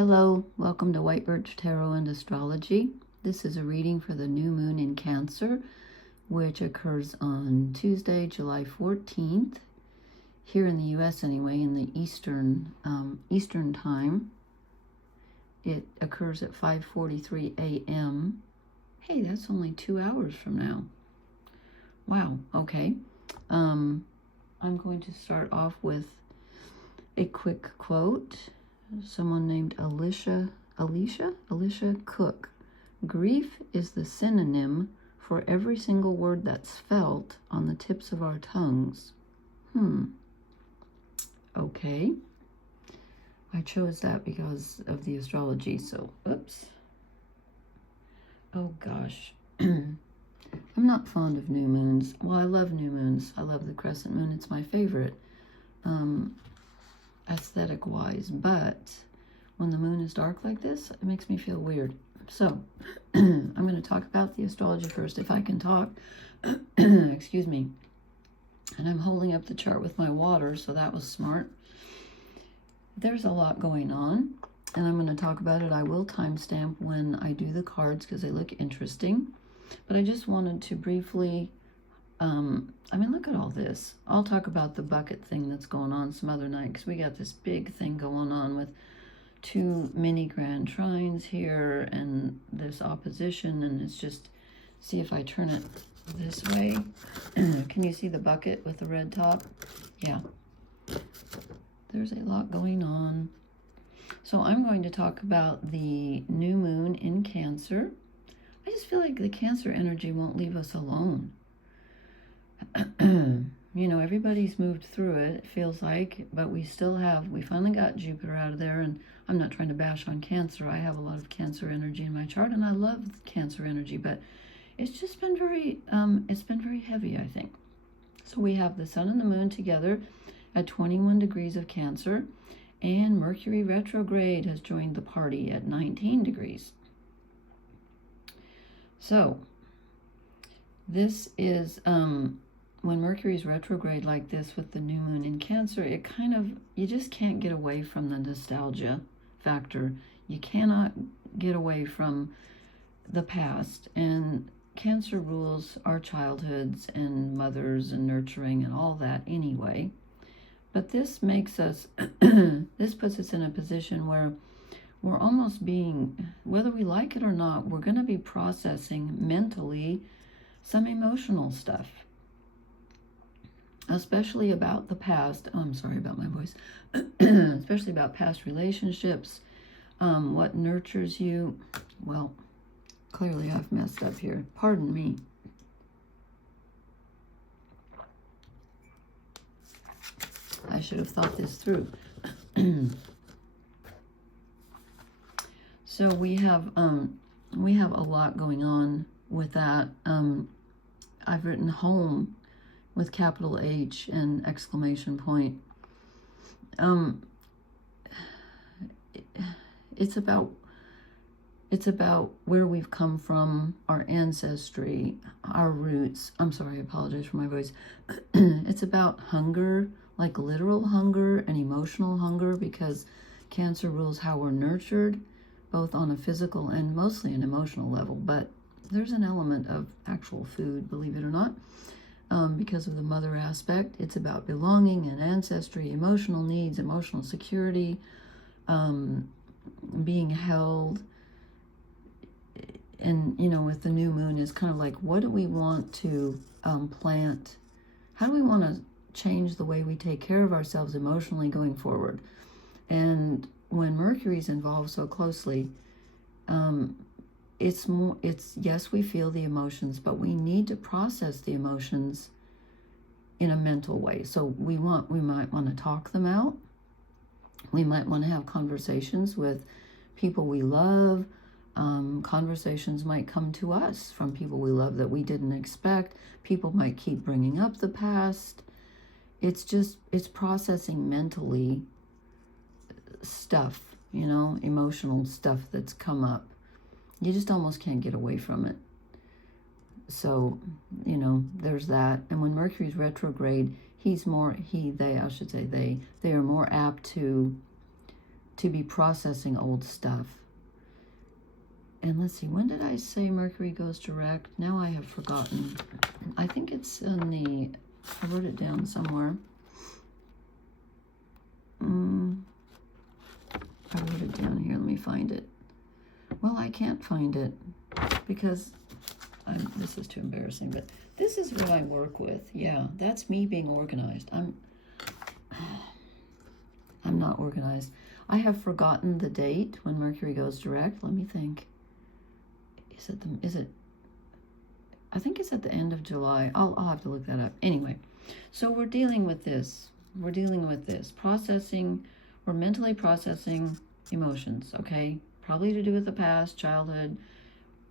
Hello, welcome to White Birch Tarot and Astrology. This is a reading for the new moon in Cancer, which occurs on Tuesday, July 14th, here in the U.S. anyway, in the Eastern time. It occurs at 5:43 a.m. Hey, that's only 2 hours from now. Wow, okay. I'm going to start off with a quick quote. Someone named Alicia Cook. Grief is the synonym for every single word that's felt on the tips of our tongues. Okay. I chose that because of the astrology, so oops. Oh gosh. I'm not fond of new moons. Well, I love new moons. I love the crescent moon. It's my favorite. Aesthetic wise, but when the moon is dark like this, it makes me feel weird. So I'm going to talk about the astrology first, if I can talk. Excuse me. And I'm holding up the chart with my water, so that was smart. There's a lot going on, and I'm going to talk about it. I will timestamp when I do the cards because they look interesting, but I just wanted to briefly look at all this. I'll talk about the bucket thing that's going on some other night, because we got this big thing going on with 2 mini grand trines here and this opposition, and it's just, see if I turn it this way. Can you see the bucket with the red top? Yeah. There's a lot going on. So I'm going to talk about the new moon in Cancer. I just feel like the Cancer energy won't leave us alone. You know, everybody's moved through it, it feels like, but we finally got Jupiter out of there, and I'm not trying to bash on Cancer. I have a lot of Cancer energy in my chart, and I love Cancer energy, but it's just been very heavy, I think. So we have the sun and the moon together at 21 degrees of Cancer, and Mercury retrograde has joined the party at 19 degrees. So this is when Mercury's retrograde like this with the new moon in Cancer, it kind of, you just can't get away from the nostalgia factor. You cannot get away from the past, and Cancer rules our childhoods and mothers and nurturing and all that anyway. But this makes us, this puts us in a position where we're almost being, whether we like it or not, we're going to be processing mentally some emotional stuff, especially about the past. Oh, I'm sorry about my voice. Especially about past relationships, what nurtures you. Well, clearly I've messed up here. Pardon me. I should have thought this through. So we have a lot going on with that. I've written home with capital H and exclamation point. It's about where we've come from, our ancestry, our roots. I'm sorry, I apologize for my voice. It's about hunger, like literal hunger and emotional hunger, because Cancer rules how we're nurtured, both on a physical and mostly an emotional level. But there's an element of actual food, believe it or not. Because of the mother aspect, it's about belonging and ancestry, emotional needs, emotional security, being held. And, you know, with the new moon is kind of like, what do we want to plant? How do we want to change the way we take care of ourselves emotionally going forward? And when Mercury's involved so closely, it's yes, we feel the emotions, but we need to process the emotions in a mental way. So we might want to talk them out. We might want to have conversations with people we love. Conversations might come to us from people we love that we didn't expect. People might keep bringing up the past. It's processing mentally stuff, you know, emotional stuff that's come up. You just almost can't get away from it. So, you know, there's that. And when Mercury's retrograde, they are more apt to to be processing old stuff. And let's see, when did I say Mercury goes direct? Now I have forgotten. I think it's in the, I wrote it down somewhere. I wrote it down here. Let me find it. Well, I can't find it because this is too embarrassing, but this is what I work with. Yeah, that's me being organized. I'm not organized. I have forgotten the date when Mercury goes direct. Let me think. I think it's at the end of July. I'll have to look that up. Anyway, so we're dealing with this. We're dealing with this. Processing, we're mentally processing emotions, okay? Probably to do with the past, childhood,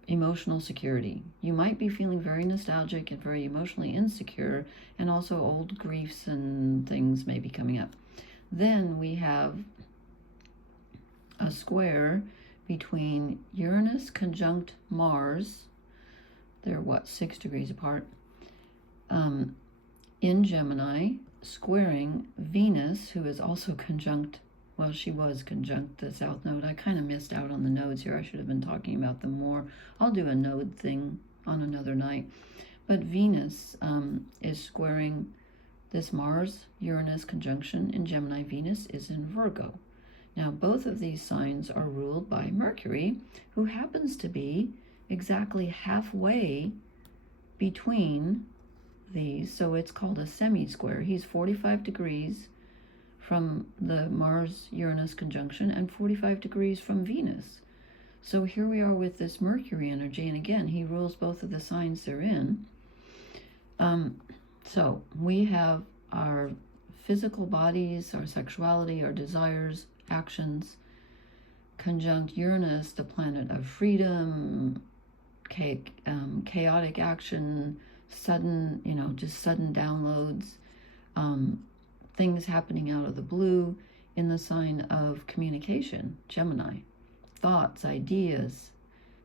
emotional security. You might be feeling very nostalgic and very emotionally insecure, and also old griefs and things may be coming up. Then we have a square between Uranus conjunct Mars. They're 6 degrees apart, in Gemini, squaring Venus, who is also conjunct, well, she was conjunct the South Node. I kind of missed out on the nodes here. I should have been talking about them more. I'll do a node thing on another night. But Venus is squaring this Mars-Uranus conjunction in Gemini. Venus is in Virgo. Now, both of these signs are ruled by Mercury, who happens to be exactly halfway between these, so it's called a semi-square. He's 45 degrees from the Mars-Uranus conjunction and 45 degrees from Venus. So here we are with this Mercury energy, and again, he rules both of the signs they're in. So we have our physical bodies, our sexuality, our desires, actions, conjunct Uranus, the planet of freedom, chaotic action, sudden, just sudden downloads, things happening out of the blue, in the sign of communication, Gemini, thoughts, ideas,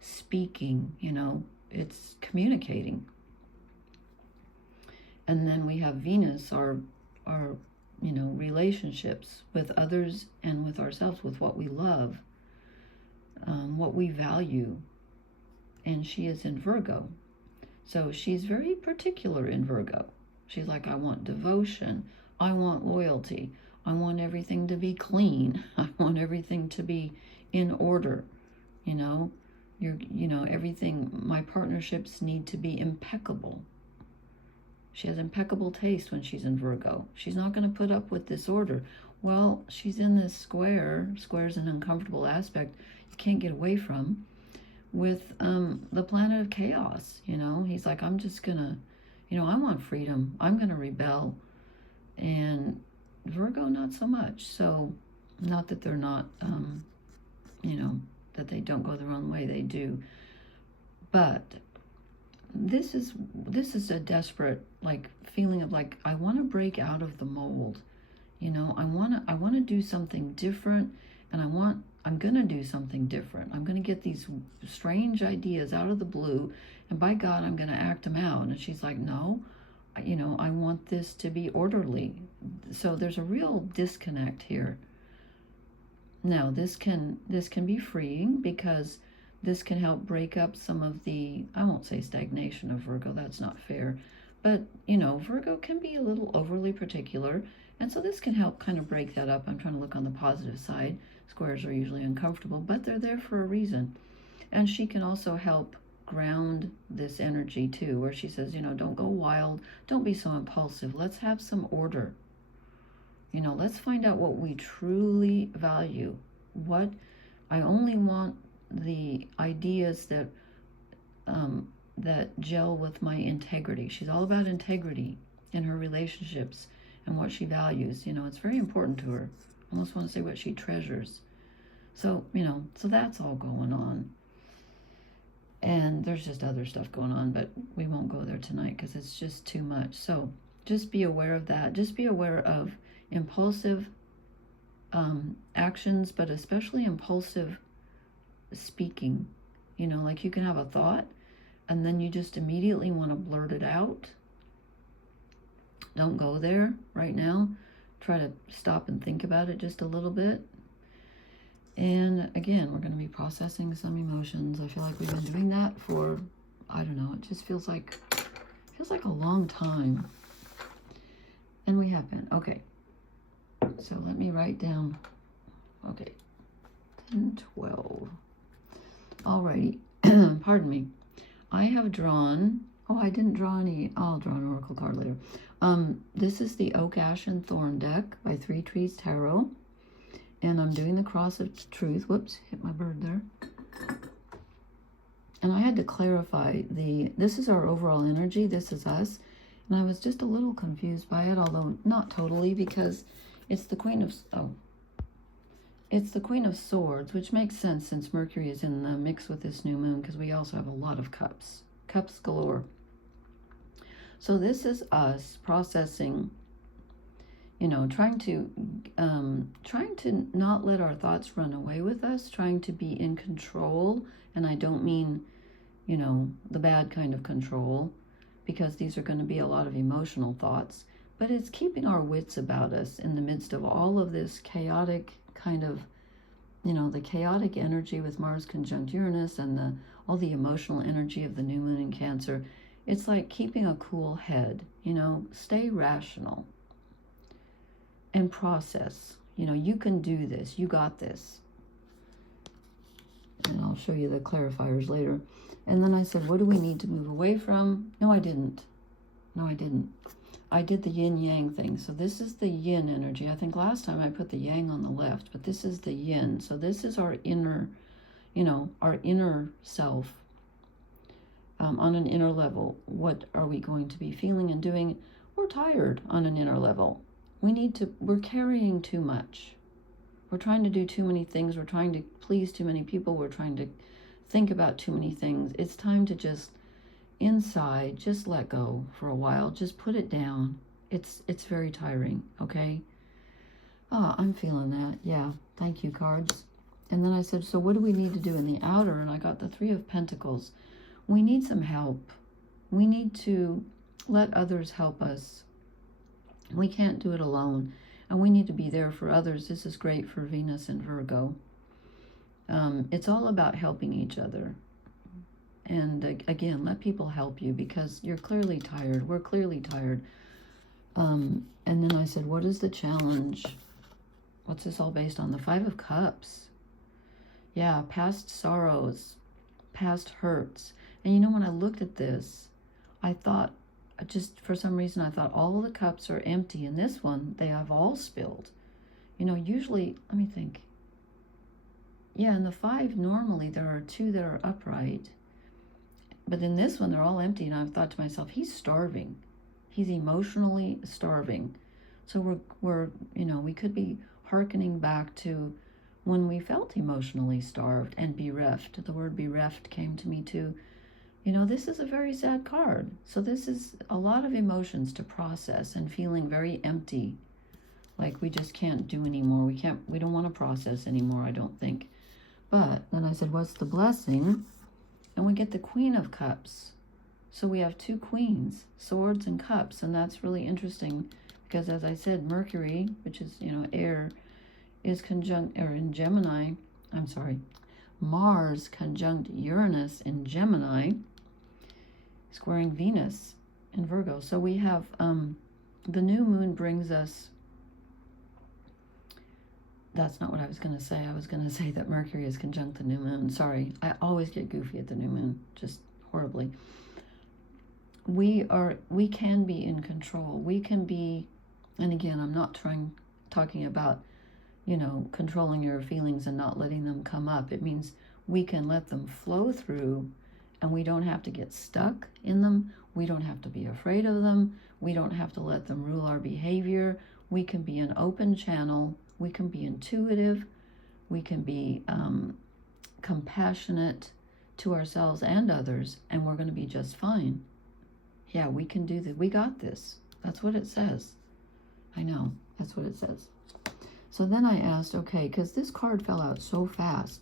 speaking, it's communicating. And then we have Venus, our relationships with others and with ourselves, with what we love, what we value. And she is in Virgo. So she's very particular in Virgo. She's like, I want devotion. I want loyalty. I want everything to be clean. I want everything to be in order. Everything, my partnerships need to be impeccable. She has impeccable taste when she's in Virgo. She's not going to put up with disorder. Well, she's in this square. Square's an uncomfortable aspect you can't get away from, with the planet of chaos. He's like, I'm just going to, I want freedom. I'm going to rebel. And Virgo, not so much. So, not that they're not, that they don't go their own way. They do. But this is a desperate feeling of I want to break out of the mold. I want to do something different, and I'm going to do something different. I'm going to get these strange ideas out of the blue, and by God, I'm going to act them out. And she's like, no, I want this to be orderly. So there's a real disconnect here. Now, this can be freeing, because this can help break up some of the, I won't say stagnation of Virgo, that's not fair, but, Virgo can be a little overly particular, and so this can help kind of break that up. I'm trying to look on the positive side. Squares are usually uncomfortable, but they're there for a reason. And she can also help ground this energy too, where she says, don't go wild, don't be so impulsive, let's have some order. Let's find out what we truly value. I only want the ideas that gel with my integrity. She's all about integrity in her relationships and what she values. It's very important to her. I almost want to say what she treasures. So, so that's all going on. And there's just other stuff going on, but we won't go there tonight because it's just too much. So just be aware of that. Just be aware of impulsive actions, but especially impulsive speaking. You can have a thought and then you just immediately want to blurt it out. Don't go there right now. Try to stop and think about it just a little bit. And again, we're going to be processing some emotions. I feel like we've been doing that for, I don't know, it just feels like a long time. And we have been. Okay. So let me write down. Okay. 10, 12. Alrighty. Pardon me. I have drawn, oh, I didn't draw any, I'll draw an oracle card later. This is the Oak, Ash, and Thorn deck by Three Trees Tarot. And I'm doing the Cross of Truth. Whoops, hit my bird there. And I had to clarify this is our overall energy, this is us. And I was just a little confused by it, although not totally, because it's the Queen of, it's the Queen of Swords, which makes sense since Mercury is in the mix with this new moon, because we also have a lot of cups. Cups galore. So this is us processing, you know, trying to not let our thoughts run away with us, trying to be in control. And I don't mean, you know, the bad kind of control, because these are going to be a lot of emotional thoughts. But it's keeping our wits about us in the midst of all of this chaotic kind of, you know, the chaotic energy with Mars conjunct Uranus and all the emotional energy of the new moon in Cancer. It's like keeping a cool head, you know, stay rational and process. You know, you can do this. You got this. And I'll show you the clarifiers later. And then I said, what do we need to move away from? No, I didn't. No, I didn't. I did the yin-yang thing. So this is the yin energy. I think last time I put the yang on the left, but this is the yin. So this is our inner, you know, our inner self. On an inner level, what are we going to be feeling and doing? We're tired on an inner level. We're carrying too much. We're trying to do too many things. We're trying to please too many people. We're trying to think about too many things. It's time to just inside, just let go for a while. Just put it down. It's very tiring, okay? Ah, I'm feeling that. Yeah, thank you, cards. And then I said, so what do we need to do in the outer? And I got the Three of Pentacles. We need some help. We need to let others help us. We can't do it alone. And we need to be there for others. This is great for Venus and Virgo. It's all about helping each other. And again, let people help you, because you're clearly tired. We're clearly tired. And then I said, what is the challenge? What's this all based on? The Five of Cups. Yeah, past sorrows, past hurts. And you know, when I looked at this, I thought, just for some reason, I thought all the cups are empty. In this one, they have all spilled. You know, usually, let me think. Yeah, in the five, normally there are two that are upright. But in this one, they're all empty. And I've thought to myself, he's starving. He's emotionally starving. So we're you know, we could be hearkening back to when we felt emotionally starved and bereft. The word bereft came to me too. You know, this is a very sad card. So this is a lot of emotions to process and feeling very empty. Like we just can't do anymore. We don't want to process anymore, I don't think. But then I said, what's the blessing? And we get the Queen of Cups. So we have two queens, swords and cups. And that's really interesting because, as I said, Mercury, which is, you know, air, is conjunct, or in Gemini, I'm sorry, Mars conjunct Uranus in Gemini, squaring Venus in Virgo. So we have, the new moon brings us, that's not what I was going to say. I was going to say that Mercury is conjunct the new moon. Sorry, I always get goofy at the new moon, just horribly. We can be in control. We can be, and again, I'm not talking about, you know, controlling your feelings and not letting them come up. It means we can let them flow through, and we don't have to get stuck in them. We don't have to be afraid of them. We don't have to let them rule our behavior. We can be an open channel. We can be intuitive. We can be compassionate to ourselves and others, and we're going to be just fine. Yeah, we can do that. We got this. That's what it says. I know. That's what it says. So then I asked, okay, because this card fell out so fast,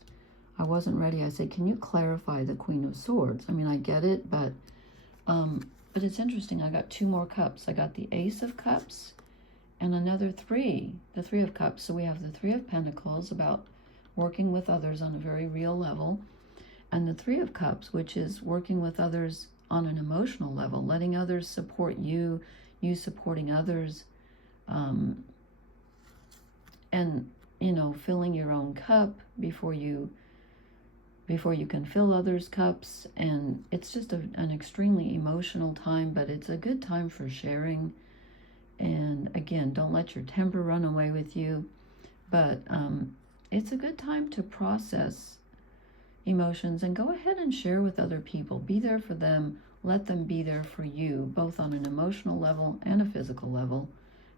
I wasn't ready. I said, can you clarify the Queen of Swords? I mean, I get it, but it's interesting. I got two more cups. I got the Ace of Cups and another three, the Three of Cups. So we have the Three of Pentacles, about working with others on a very real level. And the Three of Cups, which is working with others on an emotional level, letting others support you, you supporting others, and, you know, filling your own cup before you can fill others' cups. And it's just an extremely emotional time, but it's a good time for sharing. And again, don't let your temper run away with you, but it's a good time to process emotions and go ahead and share with other people. Be there for them. Let them be there for you, both on an emotional level and a physical level,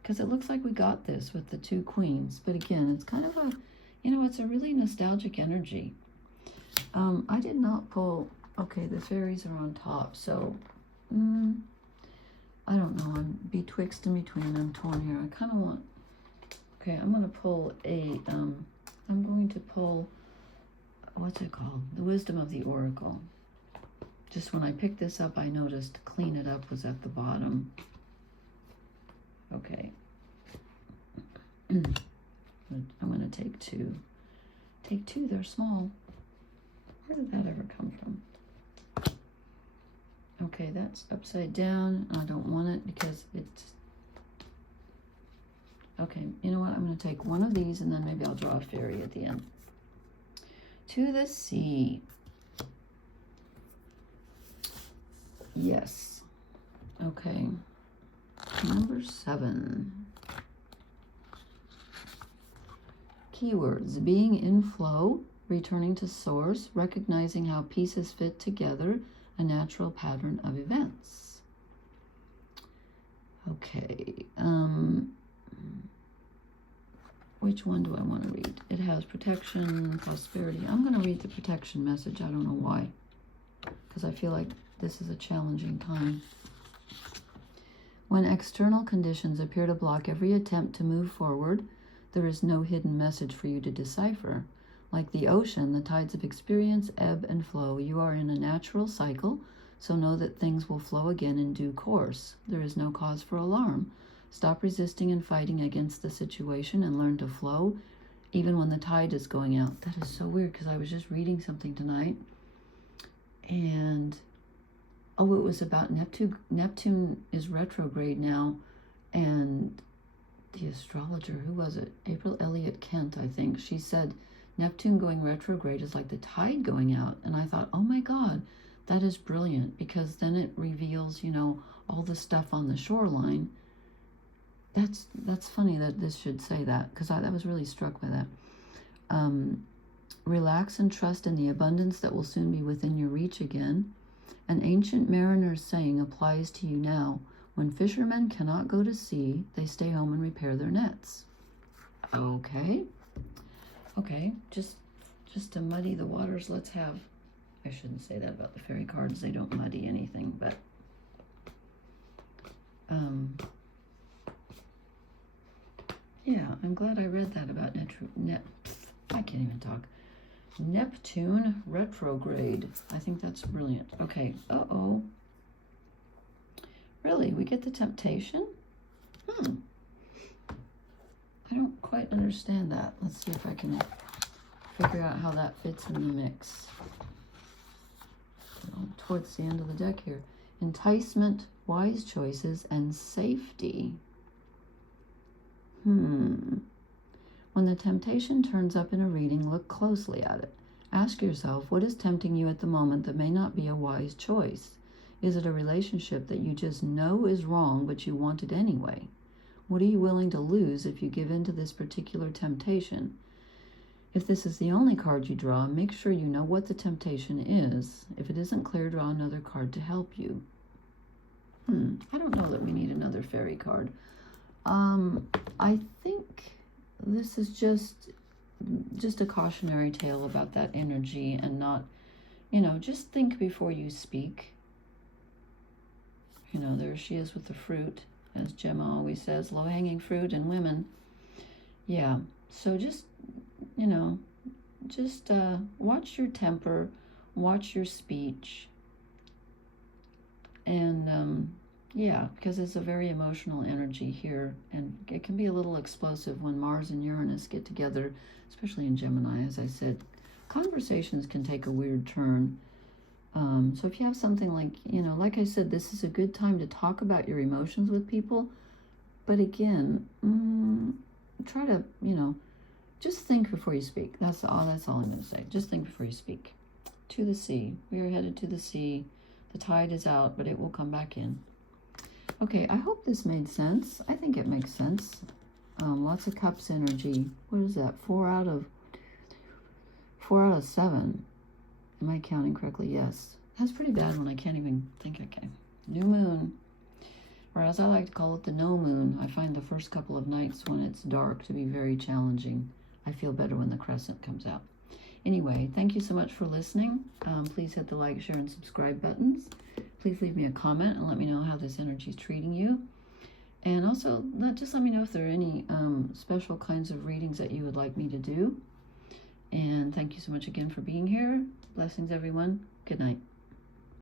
because it looks like we got this with the two queens. But again, it's kind of a, you know, it's a really nostalgic energy. I did not pull, okay, the fairies are on top, so I don't know, I'm betwixt and between, I'm torn here. I kind of want, okay, I'm going to pull I'm going to pull, what's it called? The Wisdom of the Oracle. Just when I picked this up, I noticed Clean It Up was at the bottom. Okay. I'm going to take two. Take two, they're small. Where did that ever come from? Okay, that's upside down. I don't want it because it's... Okay, you know what? I'm going to take one of these and then maybe I'll draw a fairy at the end. To the sea. Yes. Okay. Number 7. Keywords: being in flow, returning to source, recognizing how pieces fit together, a natural pattern of events. Okay. Which one do I want to read? It has protection, prosperity. I'm going to read the protection message. I don't know why, because I feel like this is a challenging time. When external conditions appear to block every attempt to move forward, there is no hidden message for you to decipher. Like the ocean, the tides of experience ebb and flow. You are in a natural cycle, so know that things will flow again in due course. There is no cause for alarm. Stop resisting and fighting against the situation and learn to flow, even when the tide is going out. That is so weird, because I was just reading something tonight, and it was about Neptune. Neptune is retrograde now, and the astrologer, who was it? April Elliott Kent, I think. She said Neptune going retrograde is like the tide going out. And I thought, oh my God, that is brilliant, because then it reveals, you know, all the stuff on the shoreline. That's funny that this should say that, because I was really struck by that. Relax and trust in the abundance that will soon be within your reach again. An ancient mariner's saying applies to you now. When fishermen cannot go to sea, they stay home and repair their nets. Okay. Okay, just to muddy the waters, let's have... I shouldn't say that about the fairy cards. They don't muddy anything, but... yeah, I'm glad I read that about I can't even talk. Neptune retrograde. I think that's brilliant. Okay, uh-oh. Really, we get the temptation? I don't quite understand that. Let's see if I can figure out how that fits in the mix. Towards the end of the deck here. Enticement, wise choices, and safety. When the temptation turns up in a reading, look closely at it. Ask yourself, what is tempting you at the moment that may not be a wise choice? Is it a relationship that you just know is wrong, but you want it anyway? What are you willing to lose if you give in to this particular temptation? If this is the only card you draw, make sure you know what the temptation is. If it isn't clear, draw another card to help you. I don't know that we need another fairy card. I think this is just a cautionary tale about that energy, and not, you know, just think before you speak. You know, there she is with the fruit, as Gemma always says, low-hanging fruit in women. Yeah, so just, you know, just watch your temper, watch your speech, and Yeah, because it's a very emotional energy here, and it can be a little explosive when Mars and Uranus get together, especially in Gemini, as I said. Conversations can take a weird turn. So if you have something like, like I said, this is a good time to talk about your emotions with people. But again, try to, just think before you speak. That's all I'm going to say. Just think before you speak. To the sea. We are headed to the sea. The tide is out, but it will come back in. Okay, I hope this made sense. I think it makes sense. Lots of cups energy. What is that? 4 out of 7. Am I counting correctly? Yes. That's pretty bad when I can't even think. Okay. New moon. Or as I like to call it, the no moon. I find the first couple of nights when it's dark to be very challenging. I feel better when the crescent comes out. Anyway, thank you so much for listening. Please hit the like, share, and subscribe buttons. Please leave me a comment and let me know how this energy is treating you. And also, just let me know if there are any special kinds of readings that you would like me to do. And thank you so much again for being here. Blessings, everyone. Good night.